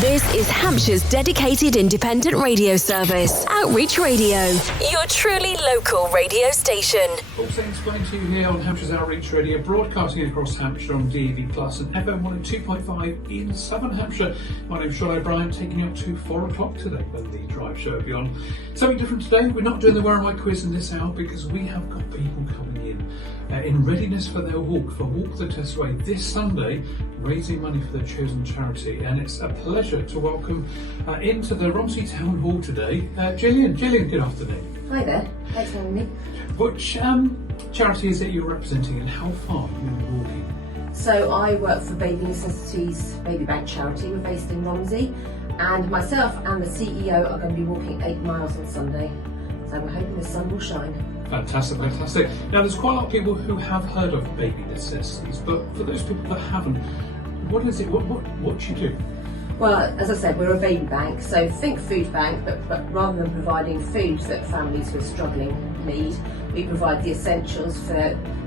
This is Hampshire's dedicated independent radio service, Outreach Radio, your truly local radio station. All things explained to you here on Hampshire's Outreach Radio, broadcasting across Hampshire on DAB Plus and FM 102.5 in Southern Hampshire. My name's Shaun O'Brien, taking you up to 4 o'clock today when the drive show will be on. Something different today, we're not doing the Where Am I quiz in this hour because we have got people coming in readiness for their walk, for Walk the Testway this Sunday, raising money for their chosen charity. And it's a pleasure to welcome into the Romsey Town Hall today, Gillian. Gillian, good afternoon. Hi there, thanks for having me. Which charity is it you're representing and how far are you walking? So I work for Baby Necessities Baby Bank charity. We're based in Romsey, and myself and the CEO are going to be walking 8 miles on Sunday. So we're hoping the sun will shine. Fantastic, fantastic. Now there's quite a lot of people who have heard of Baby Necessities, but for those people that haven't, what is it? What do you do? Well, as I said, we're a baby bank, so think food bank, but rather than providing food that families who are struggling need, we provide the essentials for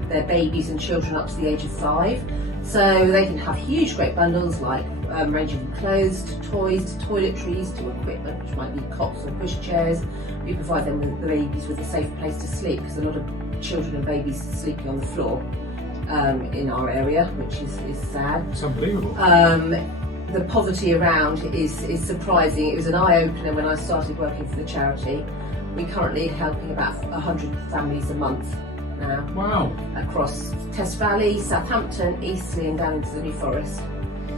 their babies and children up to the age of 5. So they can have huge, great bundles like ranging from clothes to toys to toiletries to equipment, which might be cots or pushchairs. We provide them with the babies with a safe place to sleep because a lot of children and babies sleeping on the floor in our area, which is sad. It's unbelievable. The poverty around is surprising. It was an eye-opener when I started working for the charity. We're currently helping about 100 families a month now. Wow. Across Test Valley, Southampton, Eastleigh and down into the New Forest.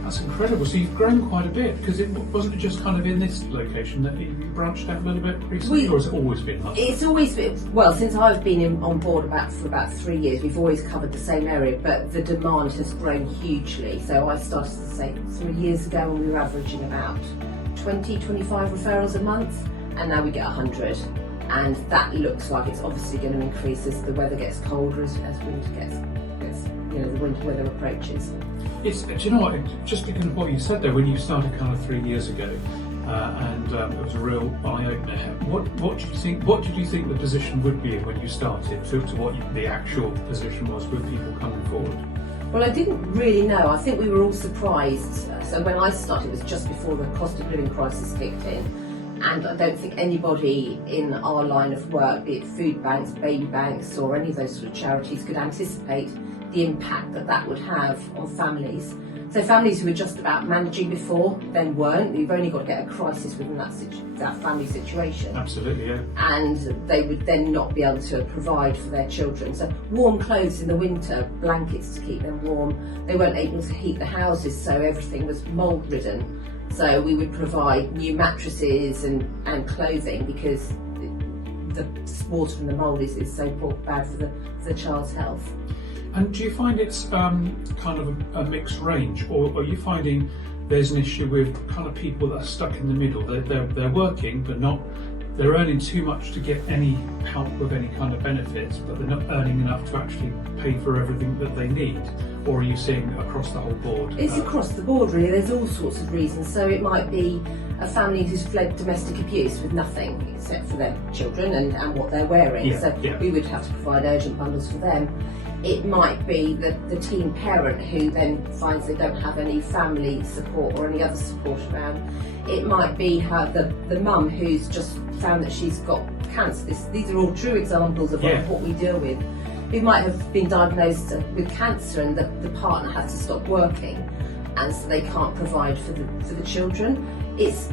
That's incredible. So you've grown quite a bit, because it wasn't just kind of in this location that you branched out a little bit recently, or has it always been like that? It's always been, well, since I've been on board for about 3 years, we've always covered the same area, but the demand has grown hugely. So I started to say 3 years ago when we were averaging about 20, 25 referrals a month, and now we get 100. And that looks like it's obviously going to increase as the weather gets colder, as winter gets the winter weather approaches. Do you know what? Just because of what you said there, when you started kind of 3 years ago, and it was a real eye-opener. What did you think? What did you think the position would be when you started to what the actual position was with people coming forward? Well, I didn't really know. I think we were all surprised. So when I started, it was just before the cost of living crisis kicked in. And I don't think anybody in our line of work, be it food banks, baby banks, or any of those sort of charities, could anticipate the impact that would have on families. So families who were just about managing before then weren't. You've only got to get a crisis within that family situation. Absolutely, yeah. And they would then not be able to provide for their children. So warm clothes in the winter, blankets to keep them warm. They weren't able to heat the houses, so everything was mould ridden. So we would provide new mattresses and clothing because the water from the mould is so bad for the child's health. And do you find it's kind of a mixed range, or are you finding there's an issue with kind of people that are stuck in the middle? They're working, but they're earning too much to get any help with any kind of benefits, but they're not earning enough to actually pay for everything that they need? Or are you seeing across the whole board? It's across the board really. There's all sorts of reasons. So it might be a family who's fled domestic abuse with nothing except for their children and what they're wearing. We would have to provide urgent bundles for them. It might be the teen parent who then finds they don't have any family support or any other support around. It might be the mum who's just found that she's got cancer. These are all true examples of what we deal with. Who might have been diagnosed with cancer and the partner has to stop working, and so they can't provide for the children. It's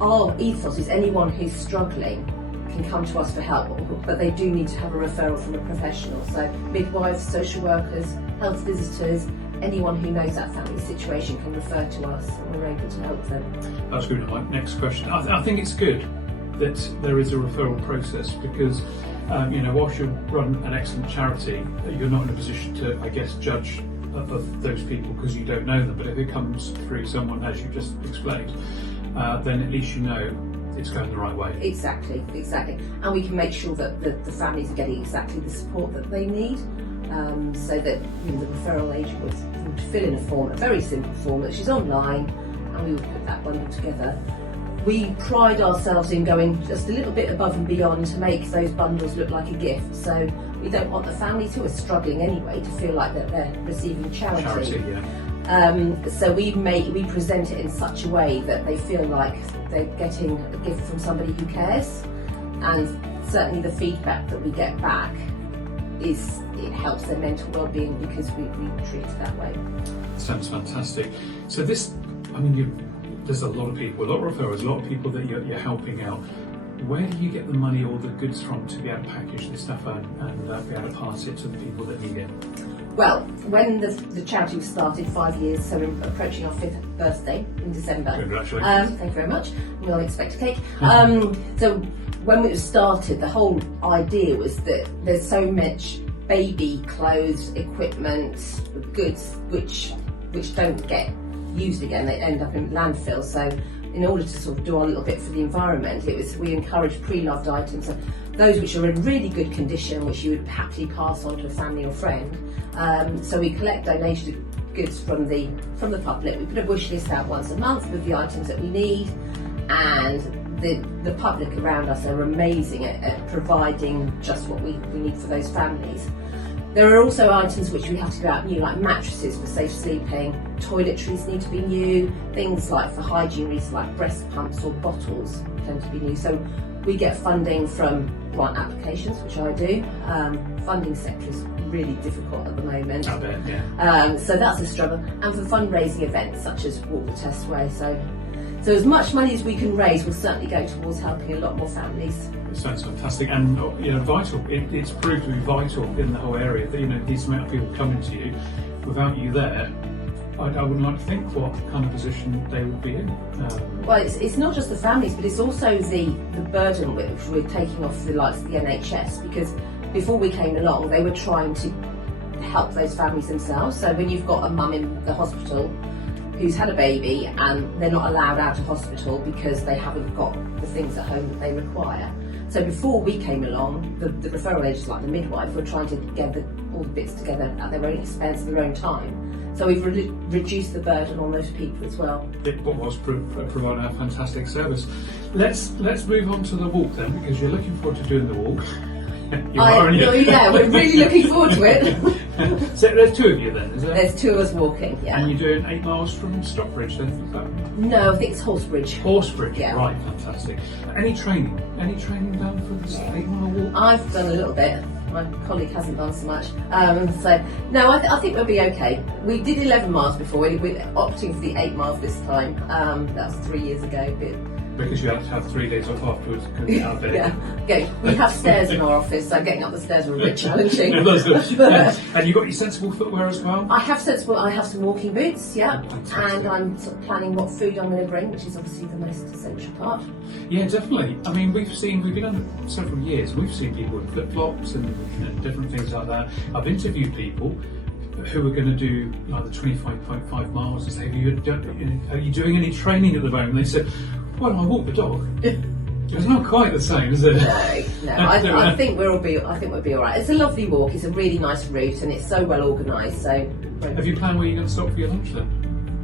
our ethos is anyone who's struggling can come to us for help, but they do need to have a referral from a professional. So midwives, social workers, health visitors, anyone who knows that family situation can refer to us and we're able to help them. That's good. My next question. I think it's good that there is a referral process because whilst you run an excellent charity, you're not in a position to, I guess, judge of those people because you don't know them. But if it comes through someone, as you just explained, then at least you know it's going the right way. Exactly. And we can make sure that the families are getting exactly the support that they need, so that the referral agent would fill in a very simple form that she's online, and we would put that bundle together. We pride ourselves in going just a little bit above and beyond to make those bundles look like a gift. So we don't want the families who are struggling anyway to feel like that they're receiving charity. So we present it in such a way that they feel like they're getting a gift from somebody who cares, and certainly the feedback that we get back is it helps their mental well-being because we treat it that way. Sounds fantastic. So this, I mean, there's a lot of people, a lot of referrers, a lot of people that you're helping out. Where do you get the money or the goods from to be able to package this stuff and be able to pass it to the people that need it? Well, when the charity was started 5 years, so we're approaching our 5th birthday in December. Congratulations. Thank you very much. We'll expect a cake. So when we started, the whole idea was that there's so much baby clothes, equipment, goods which don't get used again. They end up in landfill. So in order to sort of do our little bit for the environment, we encourage pre-loved items, so those which are in really good condition, which you would happily pass on to a family or friend. So we collect donation goods from the public. We put a wish list out once a month with the items that we need, and the public around us are amazing at providing just what we need for those families. There are also items which we have to go out new, like mattresses for safe sleeping, toiletries need to be new, things like for hygiene reasons like breast pumps or bottles tend to be new. So we get funding from grant applications, which I do. Funding sector is really difficult at the moment. I bet, yeah. So that's a struggle. And for fundraising events such as Walk the Test Way. So as much money as we can raise will certainly go towards helping a lot more families. It sounds fantastic and vital. It's proved to be vital in the whole area that these amount of people coming to you. Without you there, I wouldn't like to think what kind of position they would be in. Well, it's not just the families, but it's also the burden which we're taking off the likes of the NHS, because before we came along, they were trying to help those families themselves. So when you've got a mum in the hospital who's had a baby and they're not allowed out of hospital because they haven't got the things at home that they require. So before we came along, the referral agents like the midwife were trying to get all the bits together at their own expense and their own time. So we've reduced the burden on those people as well. It was providing a fantastic service. Let's move on to the walk then, because you're looking forward to doing the walk. Yeah, we're really looking forward to it. So there's two of you then, is there? There's two of us walking, yeah. And you're doing 8 miles from Stockbridge then? Is that... No, I think it's Horsebridge. Horsebridge, yeah. Right, fantastic. Any training done for this 8 mile walk? I've done a little bit. My colleague hasn't done so much. No, I think we'll be okay. We did 11 miles before. We're opting for the 8 miles this time. That was 3 years ago. Because you have to have 3 days off afterwards to get out there. Yeah, okay. We have stairs in our office, so getting up the stairs was a bit challenging. And you've got your sensible footwear as well? I have some walking boots, yeah. Fantastic. And I'm sort of planning what food I'm going to bring, which is obviously the most essential part. Yeah, definitely. I mean, we've been on several years, and we've seen people in flip-flops and different things like that. I've interviewed people who are going to do like the 25.5 miles and say, are you doing any training at the moment? And they said, well, I walk the dog. It's not quite the same, is it? No. I think we'll be all right. It's a lovely walk. It's a really nice route, and it's so well organised. So, have you planned where you're going to stop for your lunch then?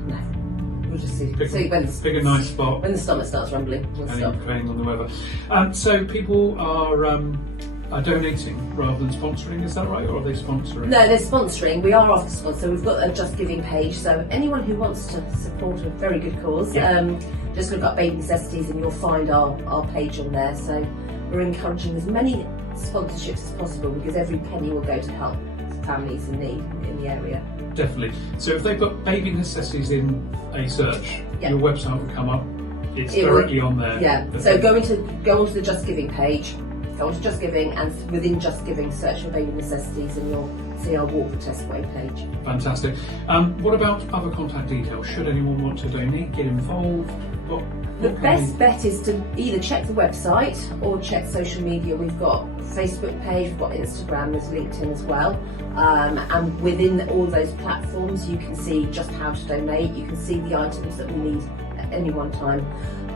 No, we'll just see. Pick a nice spot. When the stomach starts rumbling, we'll stop. Depending on the weather. So people are donating rather than sponsoring. Is that right, or are they sponsoring? No, they're sponsoring. We are after sponsor. We've got a Just Giving page. So anyone who wants to support a very good cause. Yeah. Just look up Baby Necessities and you'll find our page on there. So we're encouraging as many sponsorships as possible, because every penny will go to help families in need in the area. Definitely. So if they put Baby Necessities in a search, your website will come up. It's directly on there. Yeah. So go onto the Just Giving page. Go onto Just Giving, and within Just Giving, search for Baby Necessities, and you'll see our Walk the Test Way page. Fantastic. What about other contact details? Should anyone want to donate, get involved? The best bet is to either check the website or check social media. We've got a Facebook page, we've got Instagram, there's LinkedIn as well. And within all those platforms, you can see just how to donate. You can see the items that we need at any one time.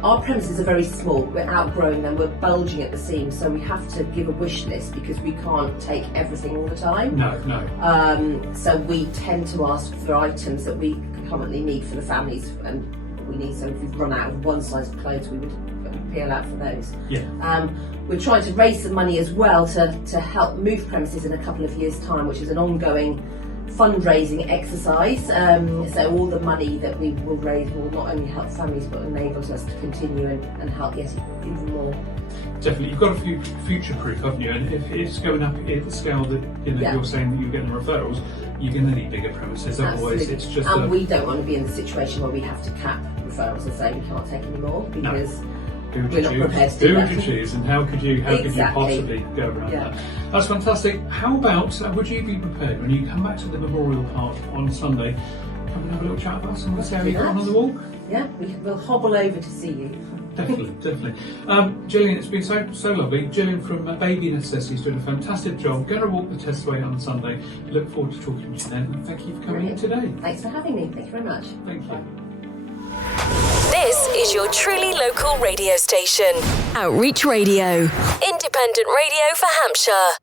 Our premises are very small, we're outgrowing them, we're bulging at the seams, so we have to give a wish list because we can't take everything all the time. No. So we tend to ask for items that we currently need for the families and we need. So if we've run out of one size of clothes, we would appeal out for those. Yeah. We're trying to raise some money as well to help move premises in a couple of years' time, which is an ongoing fundraising exercise. So all the money that we will raise will not only help families but enables us to continue and help get even more. Definitely, you've got to future-proof, haven't you? And if it's going up at the scale that you're saying that you're getting referrals, you're going to need bigger premises. Otherwise, it's just. And we don't want to be in the situation where we have to cap referrals and say we can't take any more because. No. We're not prepared to do that. Who would you choose, and how could you possibly go around that? That's fantastic. How about would you be prepared when you come back to the Memorial Park on Sunday? Come and have a little chat with us and we'll see how you get on the walk. Yeah, we'll hobble over to see you. Definitely. Gillian, it's been so lovely. Gillian from Baby Necessities doing a fantastic job. Going to walk the testway on Sunday. Look forward to talking to you then. And thank you for coming in today. Thanks for having me. Thank you very much. Thank you. This is your truly local radio station. Outreach Radio. Independent radio for Hampshire.